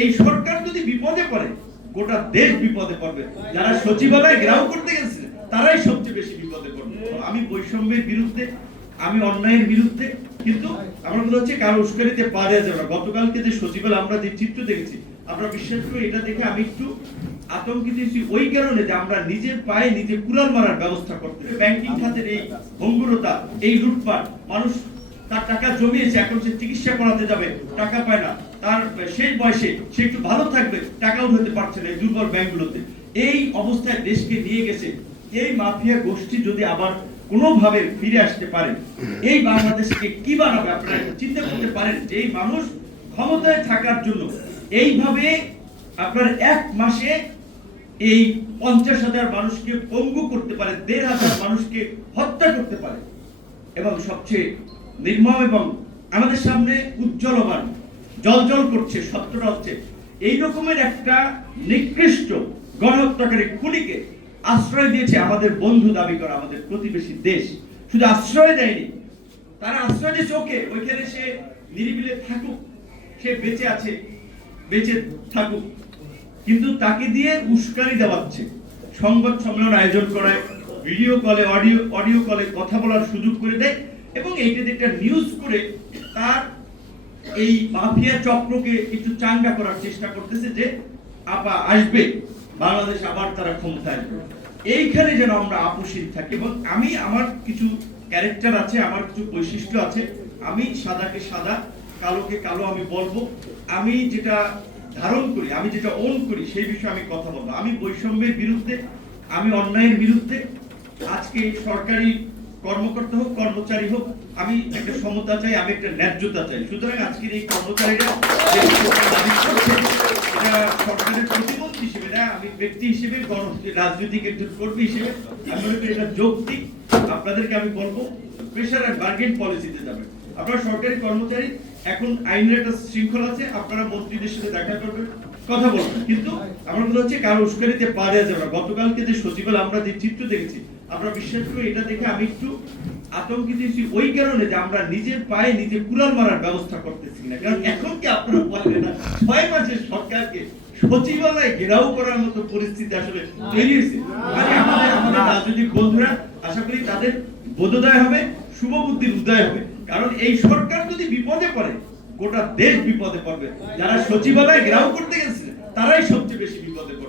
এই সরকার যদি বিপদে পড়ে গোটা দেশ বিপদে পড়বে। যারা সচিবালয়ে ঘেরাও করতে গেছে তারাই সবচেয়ে বেশি বিপদে পড়বে। আমি বৈষম্যের বিরুদ্ধে, আমি অন্যায়ের বিরুদ্ধে, কিন্তু আমার কথা হচ্ছে কারো উস্কানিতে পা দেওয়া যাবে না। গতকালকে যে সচিবালয় আমরা যে চিত্র দেখেছি, আমরা বিশ্বাস করি এটা দেখে আমি একটু আতঙ্কিত হয়েছি ওই কারণে যে আমরা নিজের পায়ে নিজে কুড়াল মারার ব্যবস্থা করতে, ব্যাংকিং খাতের এই ভঙ্গুরতা, এই লুটপাট, মানুষ তার টাকা জমিয়েছে, এখন সে চিকিৎসা করাতে যাবে, টাকা পায় না, তার শেষ বয়সে সে একটু ভালো থাকবে, টাকা উঠাতে পারছে না এই দুর্বল ব্যাংকগুলোতে। এই অবস্থায় দেশকে নিয়ে গেছে। এই মাফিয়া গোষ্ঠী যদি আবার কোনোভাবে ফিরে আসতে পারে, এই বাংলাদেশকে কি বানাবে? আপনারা চিন্তা করতে পারেন যে এই মানুষ ক্ষমতায় থাকার জন্য এইভাবে আপনার এক মাসে এই 50,000 মানুষকে পঙ্গু করতে পারে, 1,500 মানুষকে হত্যা করতে পারে, এবং সবচেয়ে নির্মম এবং আমাদের সামনে উজ্জ্বলমান জলজল করছে সত্যটা হচ্ছে এই রকমের একটা নিকৃষ্ট গণহত্যাকারী খুনিকে আশ্রয় দিয়েছে আমাদের বন্ধু দাবি করা আমাদের প্রতিবেশী দেশ। শুধু আশ্রয় দেয়নি, তারা আশ্রয় দিয়েছে ওকে, ওইখানে সে নিরিবিলে থাকুক, সে বেঁচে আছে, বেঁচে থাকুক, কিন্তু তাকে দিয়ে উস্কানি দেওয়াচ্ছে, সংবাদ সম্মেলন আয়োজন করায়, ভিডিও কলে, অডিও কলে কথা বলার সুযোগ করে দেয়, এবং এইটাতে একটা নিউজ করে তার এই মাফিয়া চক্রকে একটু চাঙ্গা করার চেষ্টা করতেছে যে আপা আসবে, বাংলাদেশ আবার তারা ক্ষমতায় আসবে। এইখানে যেন আমরা আপোষহীন থাকি। এবং আমি আমার কিছু ক্যারেক্টার আছে, আমার কিছু বৈশিষ্ট্য আছে, আমি সাদাকে সাদা, কালোকে কালো আমি বলবো, আমি যেটা ধারণ করি, আমি যেটা ওন করি সেই বিষয়ে আমি কথা বলবো। আমি বৈষম্যের বিরুদ্ধে, আমি অন্যায়ের বিরুদ্ধে। আজকে সরকারি কর্মকর্তা হোক, কর্মচারী হোক, আমি একটা সমতা চাই, আমি একটা ন্যায্যতা চাই। সুতরাং আজকের এই কর্মচারীরা দাবি করছে, এটা সরকারের প্রতিমন্ত্রী হিসেবে না, আমি ব্যক্তি হিসেবে, রাজনৈতিক একজন কর্মী হিসেবে আমি মনে করি এটা যৌক্তিক। আপনাদেরকে আমি বলবো প্রেশার এন্ড বার্গেন পলিসিতে যাবেন। আপনারা সরকারি কর্মচারী, এখন আইনের একটা শৃঙ্খলা আছে, আপনারা মন্ত্রীদের সাথে দেখা করবেন, কথা বলবেন, কিন্তু আমার কথা হচ্ছে কারো উস্কানিতে পা দেওয়া যাবে না। গতকালকে যে সচিবালয় আমরা যে চিত্র দেখেছি, আমরা বিশ্বাস করি এটা দেখে আমি একটু আতঙ্কিত হয়েছি ওই কারণে যে আমরা নিজের পায়ে নিজে কুড়াল মারার ব্যবস্থা করতেছি না। কারণ এখন কি আপনারা বলেন না 6 মাসের সরকারকে সচিবালয়ে ঘেরাও করার মতো পরিস্থিতি আসলে তৈরি হয়েছে। মানে আমাদের রাজনৈতিক বন্ধুরা আশা করি তাদের বোধোদয় হবে, শুভ বুদ্ধির উদয় হবে। কারণ এই সরকার যদি বিপদে পড়ে গোটা দেশ বিপদে পড়বে। যারা সচিবালয়ে ঘেরাও করতে গেছে তারাই সবচেয়ে বেশি বিপদে পড়বে।